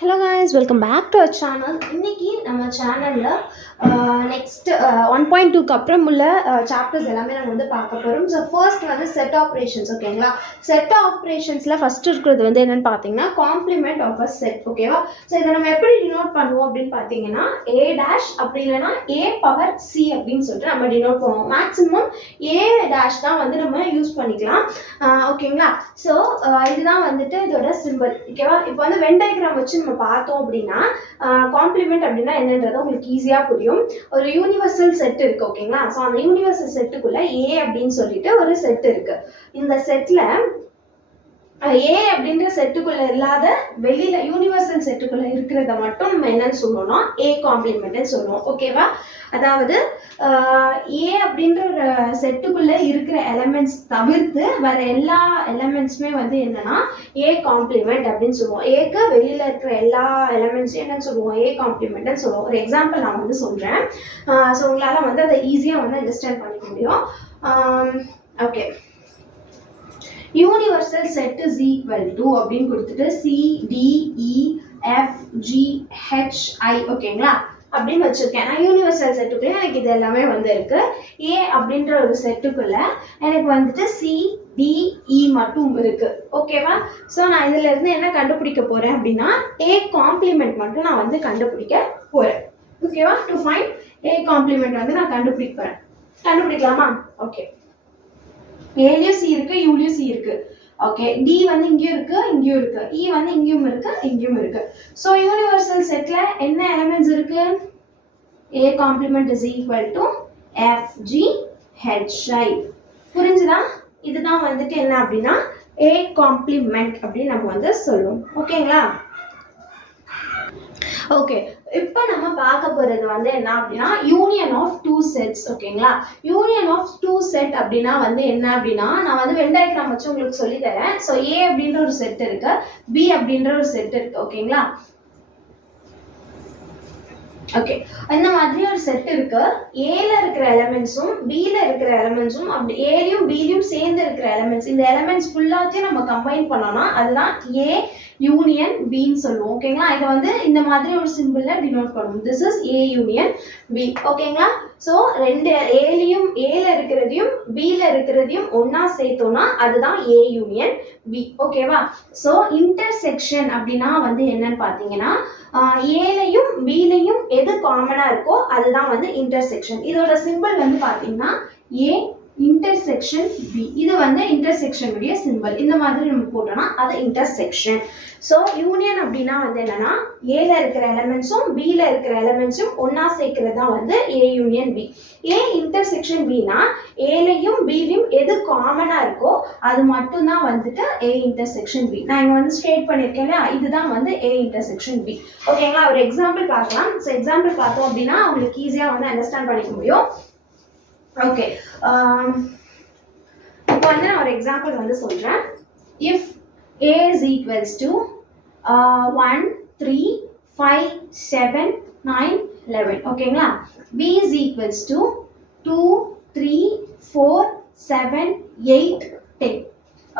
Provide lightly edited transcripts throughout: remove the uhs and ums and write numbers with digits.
Hello guys, welcome back to our channel. இன்றைக்கி நம்ம சேனலில் நெக்ஸ்ட் 1.2க்கு அப்புறம் உள்ள சாப்டர்ஸ் எல்லாமே நம்ம வந்து பார்க்க போகிறோம். ஸோ ஃபர்ஸ்ட் வந்து செட் ஆப்ரேஷன்ஸ். ஓகேங்களா? செட் ஆப்ரேஷன்ஸில் ஃபஸ்ட் இருக்கிறது வந்து என்னென்னு பார்த்தீங்கன்னா காம்ப்ளிமெண்ட் ஆஃப் அ செட். ஓகேவா? ஸோ இதை நம்ம எப்படி டினோட் பண்ணுவோம் அப்படின்னு பார்த்தீங்கன்னா ஏ டேஷ் அப்படி இல்லைன்னா ஏ பவர் சி அப்படின்னு சொல்லிட்டு நம்ம டினோட் பண்ணுவோம். மேக்ஸிமம் ஏ டேஷ் தான் வந்து நம்ம யூஸ் பண்ணிக்கலாம். ஓகேங்களா? ஸோ இதுதான் வந்துட்டு இதோட சிம்பிள். ஓகேவா? இப்போ வந்து வென் டயக்ராம் வச்சு நம்ம பார்த்தோம் அப்படின்னா காம்ப்ளிமெண்ட் அப்படின்னா என்னன்றது உங்களுக்கு ஈஸியாக புரியும். ஒரு யூனிவர்சல் செட் இருக்கு. ஓகேங்களா? ஸோ அந்த யூனிவர்சல் செட்டுக்குள்ள ஏ அப்படின்னு சொல்லிட்டு ஒரு செட் இருக்கு. இந்த செட்ல ஏ அப்படின்ற செட்டுக்குள்ள இல்லாத வெளியில யூனிவர்சல் செட்டுக்குள்ள இருக்கிறத மட்டும் நம்ம என்னன்னு சொல்லணும்னா ஏ காம்ப்ளிமெண்ட்னு சொல்லுவோம். ஓகேவா? அதாவது ஏ அப்படின்ற ஒரு செட்டுக்குள்ள இருக்கிற எலமெண்ட்ஸ் தவிர்த்து வேற எல்லா எலமெண்ட்ஸுமே வந்து என்னன்னா ஏ காம்ப்ளிமெண்ட் அப்படின்னு சொல்லுவோம். ஏக்கு வெளியில இருக்கிற எல்லா எலமெண்ட்ஸும் என்னன்னு சொல்லுவோம் ஏ காம்ப்ளிமெண்ட்னு சொல்லுவோம். ஒரு எக்ஸாம்பிள் நான் வந்து சொல்றேன். ஸோ உங்களால வந்து அதை ஈஸியாக வந்து அண்டர்ஸ்டாண்ட் பண்ணிக்க முடியும். Okay, universal set is equal to அப்படின்னு கொடுத்துட்டு C D E F G H I ஓகேங்களா அப்படின்னு வச்சிருக்கேன். நான் யூனிவர்சல் செட்டுக்குள்ள எனக்கு இது எல்லாமே வந்து இருக்கு. ஏ அப்படின்ற ஒரு செட்டுக்குள்ள எனக்கு வந்துட்டு சி டி இ மட்டும் இருக்கு. ஓகேவா? ஸோ நான் இதுல இருந்து என்ன கண்டுபிடிக்க போறேன் அப்படின்னா ஏ காம்ப்ளிமெண்ட் மட்டும் நான் வந்து கண்டுபிடிக்க போறேன். ஓகேவா? டு ஃபைண்ட் ஏ காம்ப்ளிமெண்ட் வந்து நான் கண்டுபிடிக்கலாமா? ஓகே, ஏலயும் சி இருக்கு, யூலயும் சி இருக்கு. ஓகே, டி வந்து இங்கேயும் இருக்கு, இங்கேயும் இருக்கு, இ வந்து இங்கேயும் இருக்கு, இங்கேயும் இருக்கு. ஸோ யூனிவர்சல் செட்ல என்ன எலிமெண்ட்ஸ் இருக்கு? A complement is equal to F G H I. புரிஞ்சுதா? இதுதான் வந்துட்டு என்ன அப்படின்னா ஏ காம்ப்ளிமெண்ட் அப்படின்னு நம்ம வந்து சொல்லுவோம். ஓகேங்களா? ஓகே, இப்போ நம்ம பார்க்க போறது வந்து என்ன அப்படின்னா யூனியன் ஆஃப் டூ செட்ஸ். ஓகேங்களா? யூனியன் ஆஃப் டூ செட் அப்படின்னா வந்து என்ன அப்படின்னா நான் வந்து வென் டயக்ராம் வச்சு உங்களுக்கு சொல்லி தரேன். ஸோ ஏ அப்படின்ற ஒரு செட் இருக்கு, பி அப்படின்ற ஒரு செட் இருக்கு. ஓகேங்களா? ஓகே, அந்த மாதிரி ஒரு செட் இருக்கு. ஏல இருக்கிற எலமெண்ட்ஸும் பில இருக்கிற எலமெண்ட்ஸும் அப்படி ஏலையும் பிலையும் சேர்ந்து இருக்கிற எலமெண்ட்ஸ், இந்த எலமெண்ட்ஸ் ஃபுல்லாத்தையும் நம்ம கம்பைன் பண்ணோம்னா அதுதான் ஏ யூனியன் பின்னு சொல்லுவோம். ஓகேங்களா? இதை வந்து இந்த மாதிரி ஒரு சிம்பிள்ல டினோட் பண்ணுவோம். This is A union B. ஓகேங்களா? ஸோ ரெண்டு ஏல இருக்கிறதையும் பில இருக்கிறதையும் ஒன்னா சேர்த்தோம்னா அதுதான் ஏ யூனியன் பி. ஓகேவா? ஸோ இன்டர்செக்ஷன் அப்படின்னா வந்து என்னன்னு பார்த்தீங்கன்னா ஏலையும் பிலையும் எது காமனா இருக்கோ அதுதான் வந்து இன்டர்செக்ஷன். இதோட சிம்பிள் வந்து பார்த்தீங்கன்னா ஏ இன்டர்செக்ஷன் பி. இது வந்து இன்டர்செக்ஷன் உடைய சிம்பிள். இந்த மாதிரி நம்ம போட்டோம்னா அது இன்டர்செக்ஷன். ஸோ யூனியன் அப்படின்னா வந்து என்னன்னா ஏல இருக்கிற எலமெண்ட்ஸும் பில இருக்கிற எலமெண்ட்ஸும் ஒன்னா சேர்க்கிறது தான் வந்து A union B. A intersection பினா ஏலையும் பிலையும் எது காமனா இருக்கோ அது மட்டும் தான் வந்துட்டு ஏ இன்டர்செக்ஷன் பி. நான் இங்க வந்து ஸ்ட்ரெயிட் பண்ணியிருக்கேன். இதுதான் வந்து ஏ இன்டர்செக்ஷன் பி. ஓகேங்களா? ஒரு எக்ஸாம்பிள் பார்க்கலாம். ஸோ எக்ஸாம்பிள் பார்த்தோம் அப்படின்னா உங்களுக்கு ஈஸியாக வந்து அண்டர்ஸ்டாண்ட் பண்ணிக்க முடியும். ஓகே, இப்போ வந்து நான் ஒரு எக்ஸாம்பிள் வந்து சொல்றேன். If A is equals to 1 3 5 7 9 11. ஓகேங்களா? B is equals to 2 3 4 7 8 10.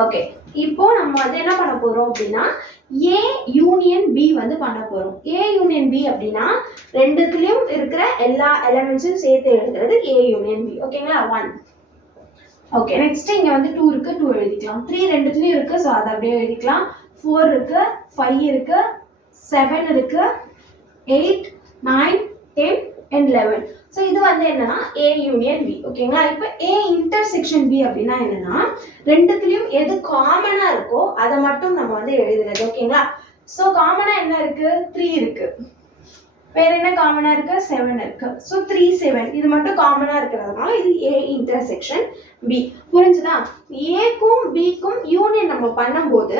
Okay, இப்போ நம்ம வந்து என்ன பண்ண போறோம் அப்படின்னா ஏ யூனியன் பி வந்து பண்ண போறோம். ஏ யூனியன் பி அப்படின்னா ரெண்டுத்துலயும் இருக்கிற எல்லா எலிமெண்ட்ஸும் சேர்த்து எழுதுறது ஏ யூனியன் பி. ஓகேங்களா? 1. ஓகே, நெக்ஸ்ட் இங்க வந்து 2 இருக்கு, 2 எழுதிக்கலாம். 3 ரெண்டுத்துலயும் இருக்கு, ஸோ அதை அப்படியே எழுதிக்கலாம். 4 இருக்கு, 5 இருக்கு, 7 இருக்கு, 8 9 10 and 11. ஸோ இது வந்து என்னன்னா ஏ யூனியன் பி. ஓகேங்களா? இப்போ ஏ இன்டர்செக்ஷன் பி அப்படின்னா என்னன்னா ரெண்டுத்துலயும் எது காமனா இருக்கோ அதை மட்டும் நம்ம வந்து எழுதுறது. ஓகேங்களா? ஸோ காமனா என்ன இருக்கு? 3 இருக்கு. வேற என்ன காமனா இருக்கு? 7 இருக்கு. ஸோ 3 7 இது மட்டும் காமனா இருக்கிறதுனால இது ஏ இன்டர்செக்ஷன் பி. புரிஞ்சுதா? ஏக்கும் பிக்கும் யூனியன் நம்ம பண்ணும்போது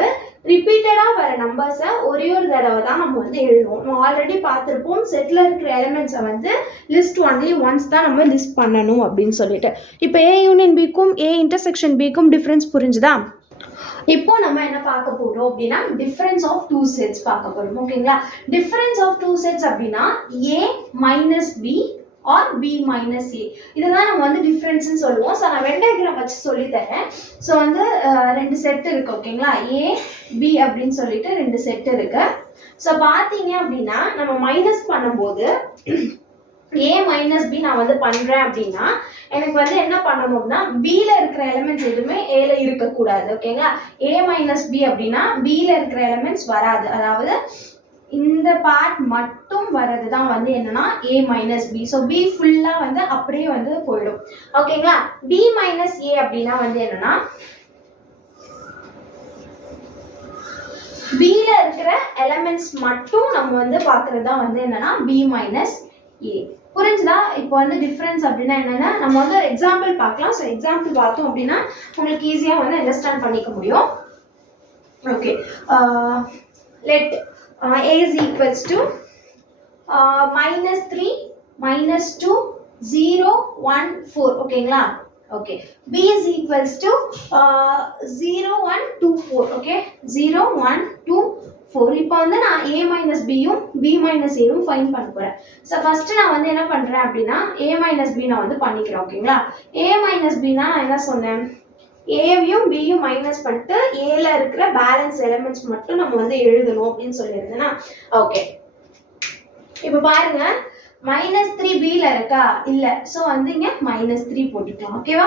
ரிப்பீட்டடா வர நம்பர்ஸை ஒரே ஒரு தடவை தான் நம்ம வந்து எழுதுவோம். நம்ம ஆல்ரெடி பார்த்துருப்போம் செட்ல இருக்கிற எலிமெண்ட்ஸை வந்து லிஸ்ட் ஒன்லி ஒன்ஸ் தான் நம்ம லிஸ்ட் பண்ணணும் அப்படின்னு சொல்லிட்டு. இப்போ ஏ யூனியன் பிக்கும் ஏ இன்டர்செக்ஷன் பிக்கும் டிஃபரன்ஸ் புரிஞ்சுதா? இப்போ நம்ம என்ன பார்க்க போறோம் அப்படின்னா டிஃபரன்ஸ் ஆஃப் டூ செட்ஸ் பார்க்க போறோம். ஓகேங்களா? டிஃபரன்ஸ் ஆஃப் டூ செட்ஸ் அப்படின்னா A minus B or B minus A, இதுதான் நம்ம வந்து டிஃபரன்ஸ்னு சொல்லுவோம். ஸோ நான் வென் டயக்ராம் வச்சு சொல்லி தரேன். ஸோ வந்து ரெண்டு செட் இருக்கு. ஓகேங்களா? ஏ பி அப்படின்னு சொல்லிட்டு ரெண்டு செட் இருக்கு. ஸோ பார்த்தீங்க அப்படின்னா நம்ம மைனஸ் பண்ணும்போது a மைனஸ் பி நான் வந்து பண்றேன் அப்படின்னா எனக்கு வந்து என்ன பண்ணணும்னா பில இருக்கிற எலிமெண்ட்ஸ் எதுவுமே ஏல இருக்கக்கூடாது. ஓகேங்களா? a மைனஸ் பி அப்படின்னா பில இருக்கிற எலிமெண்ட்ஸ் வராது. அதாவது இந்த பார்ட் மட்டும் வர்றது தான் வந்து என்னன்னா a minus B. So b ஃபுல்லா வந்து அப்படியே வந்து போயிடும். ஓகேங்களா? b மைனஸ் a அப்படின்னா வந்து என்னன்னா பில இருக்கிற எலிமெண்ட்ஸ் மட்டும் நம்ம வந்து பார்க்கறது தான் வந்து என்னன்னா b மைனஸ் a. புரிஞ்சுதா? இப்போ வந்து டிஃபரன்ஸ் அப்படின்னா என்னன்னா நம்ம வந்து ஒரு எக்ஸாம்பிள் பார்க்கலாம். ஸோ எக்ஸாம்பிள் பார்த்தோம் அப்படின்னா உங்களுக்கு ஈஸியாக வந்து அண்டர்ஸ்டாண்ட் பண்ணிக்க முடியும். Okay, let a is equals to -3 -2 0 1 4. ஓகேங்களா? Okay, b is equals to 0 1 2 4. Okay, 0 1 2 4. இப்போ வந்து நான் a மைனஸ் பியும் b மைனஸ் ஏவும் ஃபைண்ட் பண்ண போறேன். ஸோ ஃபர்ஸ்ட் நான் வந்து என்ன பண்றேன் அப்படின்னா a மைனஸ் b நான் வந்து பண்ணிக்கிறேன். ஓகேங்களா? a மைனஸ் b நான் என்ன சொன்னேன், ஏவையும் பியும் மைனஸ் பண்ணிட்டு ஏல இருக்கிற பேலன்ஸ் எலிமெண்ட்ஸ் மட்டும் நம்ம வந்து எழுதணும் அப்படின்னு சொல்லியிருந்தேன்னா ஓகே. இப்போ பாருங்க, -3 பில இருக்கா? இல்ல. ஸோ வந்து இங்க -3 போட்டுக்கலாம். ஓகேவா?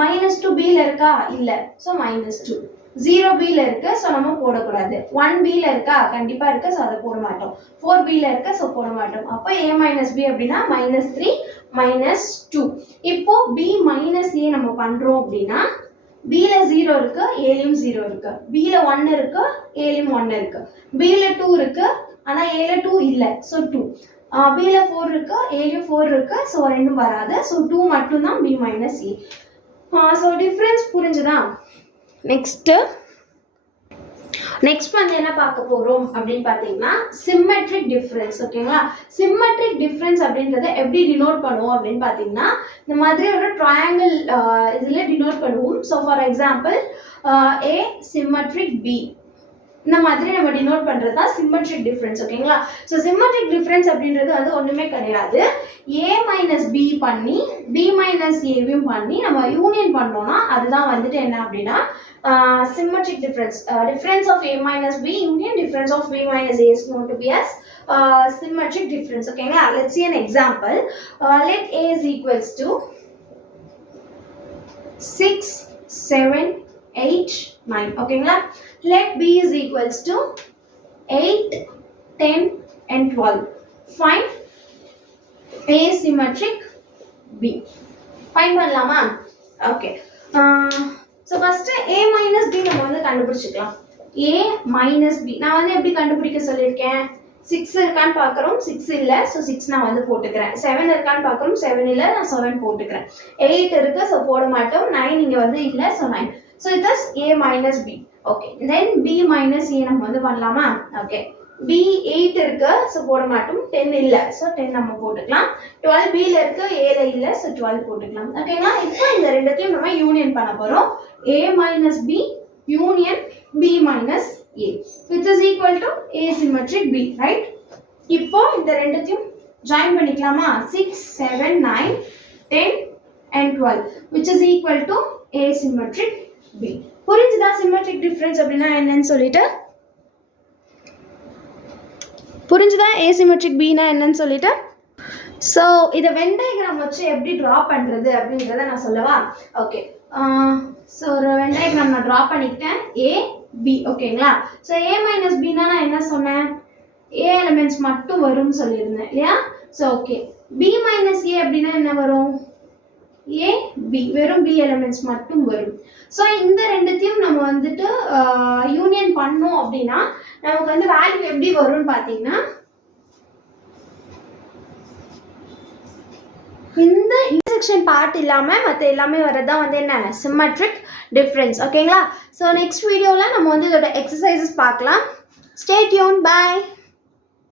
-2 பில இருக்கா? இல்ல. ஸோ -2. 0 பில இருக்கு, ஸோ நம்ம போடக்கூடாது. 1 பில இருக்கா? கண்டிப்பா இருக்கு, ஸோ அதை போட மாட்டோம். 4 பில இருக்கு, ஸோ போட மாட்டோம். அப்போ a மைனஸ் பி அப்படின்னா -3 -2. இப்போ b மைனஸ் a நம்ம பண்றோம் அப்படின்னா பில 0 இருக்கு, ஏலையும் 0 இருக்கு. பில 1 இருக்கு, ஏலையும் 1 இருக்கு. பில 2 இருக்கு, ஆனா ஏல 2 இல்ல, ஸோ 2. பில 4 இருக்கு, ஏலையும் 4 இருக்கு, ஸோ ரெண்டும் வராது. ஸோ 2 மட்டும் தான் b minus a. So difference புரிஞ்சுதா? நெக்ஸ்ட் வந்து என்ன பார்க்க போறோம் அப்படின்னு பார்த்தீங்கன்னா சிம்மெட்ரிக் டிஃபரன்ஸ். ஓகேங்களா? சிம்மெட்ரிக் டிஃபரன்ஸ் அப்படின்றத எப்படி டினோட் பண்ணுவோம் அப்படின்னு பார்த்தீங்கன்னா இந்த மாதிரி ஒரு ட்ரையாங்கிள் இதில் டினோட் பண்ணுவோம். So for example a symmetric b, இந்த மாதிரி நம்ம டினோட் பண்றது தான் சிம்மெட்ரிக் டிஃபரன்ஸ். ஓகேங்களா? ஸோ சிம்மெட்ரிக் டிஃபரன்ஸ் அப்படின்றது வந்து ஒண்ணுமே கிடையாது. a மைனஸ் பி பண்ணி b மைனஸ் ஏவையும் பண்ணி நம்ம யூனியன் பண்ணோம்னா அதுதான் வந்துட்டு என்ன அப்படின்னா symmetric difference. Difference of a minus b union difference of b minus a is known to be as symmetric difference. ஓகேங்களா? let's see an example. Let a is equals to 6 7 8 9. ஓகேங்களா? let b is equals to 8 10 and 12. find asymmetric b. find பண்ணலாமா? Okay, so first a minus b நம்ம வந்து கண்டுபிடிச்சிக்கலாம். a minus b நான் வந்து எப்படி கண்டுபிடிக்க சொல்லியிருக்கேன்? 6 இருக்கான்னு பார்க்குறோம், 6 இல்லை, ஸோ 6 நான் வந்து போட்டுக்கிறேன். 7 இருக்கான்னு பார்க்குறோம், 7 இல்லை, நான் 7 போட்டுக்கிறேன். 8 இருக்கு, ஸோ போட மாட்டோம். 9 இங்கே வந்து இல்லை, so 9. So it is a minus b. Okay, then b minus a நம்ம வந்து பண்ணலாமா? ஓகே, b 8 இருக்கு, ஸோ போட மாட்டோம். 10 இல்லை, ஸோ 10 நம்ம போட்டுக்கலாம். 12 bல இருக்கு, a ல இல்லை, ஸோ 12 போட்டுக்கலாம். ஓகேங்களா? இப்போ இந்த ரெண்டுத்தையும் நம்ம யூனியன் பண்ண போறோம். a minus b union b minus a which is equal to asymmetric b, right? இப்போ இந்த ரெண்டுத்தையும் ஜாயின் பண்ணிக்கலாமா? 6 7 9 10 and 12 which is equal to asymmetric b. புரிஞ்சுதா symmetric difference அப்படின்னா என்னன்னு சொல்லிட்டு? புரிஞ்சுதா asymmetric b னா என்னன்னு சொல்லிட்டு? ஸோ இதை வென் டயக்ராம் வச்சு எப்படி ட்ரா பண்ணுறது அப்படின்றத நான் சொல்லவா? ஓகே, ஸோ ஒரு வென் டயக்ராம் நான் ட்ரா பண்ணிக்கிட்டேன் a b. ஓகேங்களா? ஸோ a மைனஸ் பின்னா நான் என்ன சொன்னேன்? a எலிமெண்ட்ஸ் மட்டும் வரும்னு சொல்லியிருந்தேன் இல்லையா? So okay, b minus a அப்படின்னா என்ன வரும்? a b, வெறும் b எலிமெண்ட்ஸ் மட்டும் வரும். ஸோ இந்த ரெண்டுத்தையும் நம்ம வந்துட்டு யூனியன் பண்ணோம் அப்படின்னா நமக்கு வந்து வேல்யூ எப்படி வரும்னு பார்த்தீங்கன்னா இந்த இன்டர்செக்ஷன் பார்ட் இல்லாம மற்ற எல்லாமே வரதான் வந்து என்ன சிம்மெட்ரிக் டிஃபரன்ஸ். ஓகேங்களா? ஸோ நெக்ஸ்ட் வீடியோவில் நம்ம வந்து இதோட எக்ஸசைசஸ் பார்க்கலாம். Stay tune. பை.